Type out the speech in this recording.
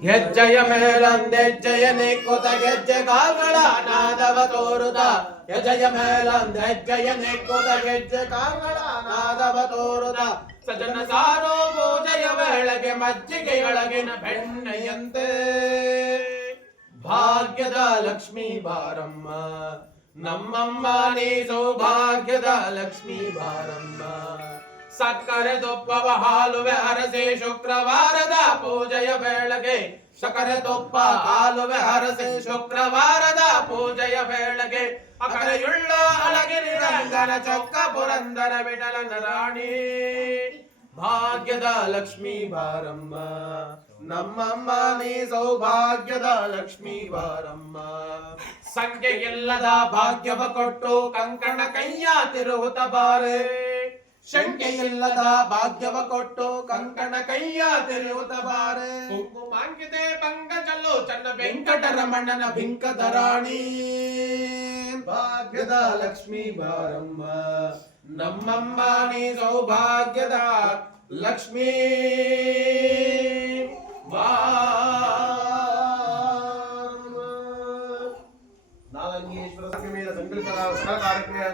ಹೆಜ್ಜೆಯ ಮೇಲೊಂದೆಜ್ಜೆಯ ನಿಕ್ಕುತ ಗೆಜ್ಜೆ ಕಾಗಳ ನಾದವ ತೋರುತ ಹೆಜ್ಜೆಯ ಮೇಲೊಂದೆಜ್ಜೆಯ ನಿಕ್ಕುತ ಗೆಜ್ಜೆ ಕಾಗಳ ನಾದವ ತೋರುತ ಸಜನ ಸಾರೋ ಪೂಜೆಯ ವೇಳೆಗೆ ಮಜ್ಜಿಗೆಯೊಳಗಿನ ಬೆಣ್ಣೆಯಂತೆ ಭಾಗ್ಯದ ಲಕ್ಷ್ಮೀ ಬಾರಮ್ಮ ನಮ್ಮಮ್ಮ ನೀ ಸೌಭಾಗ್ಯದ ಲಕ್ಷ್ಮೀ ಬಾರಮ್ಮ ಸಕ್ಕರೆ ತುಪ್ಪವ ಹಾಲುವೆ ಹರಸೆ ಶುಕ್ರವಾರದ ಪೂಜೆಯ ವೇಳೆಗೆ ಸಕ್ಕರೆ ತುಪ್ಪ ಹಾಲುವೆ ಹರಸೆ ಶುಕ್ರವಾರದ ಪೂಜೆಯ ವೇಳೆಗೆ ಅಕರೆಯುಳ್ಳ ಅಳಗಿರಿ ರಂಗನ ಚೊಕ್ಕ ಪುರಂದರ ವಿಠಲನ ರಾಣಿ ಭಾಗ್ಯದ ಲಕ್ಷ್ಮೀ ಬಾರಮ್ಮ ನಮ್ಮಮ್ಮ ನೀ ಸೌಭಾಗ್ಯದ ಲಕ್ಷ್ಮೀ ಬಾರಮ್ಮ ಸಂಖ್ಯೆ ಇಲ್ಲದ ಭಾಗ್ಯವ ಕೊಟ್ಟು ಕಂಕಣ ಕೈಯ ತಿರುಹುತ ಬಾರೆ ಶಂಕೆಯಿಲ್ಲದ ಭಾಗ್ಯವ ಕೊಟ್ಟು ಕಂಕಣ ಕೈಯ ತಿರುವುತ ಬಾರೆ ಕುಂಕುಮಾಂಕಿತೆ ಪಂಕಜಲ್ಲು ಚನ್ನ ವೆಂಕಟರಮಣನ ಬಿಂಕದ ರಾಣಿ ಭಾಗ್ಯದ ಲಕ್ಷ್ಮೀ ಬಾರಮ್ಮ ನಮ್ಮಮ್ಮ ನೀ ಸೌಭಾಗ್ಯದ ಲಕ್ಷ್ಮೀ ನಾಗಲಿಂಗೇಶ್ವರ ಸಂಕಲ್ಪ ಕಾರ್ಯಕ್ರಮ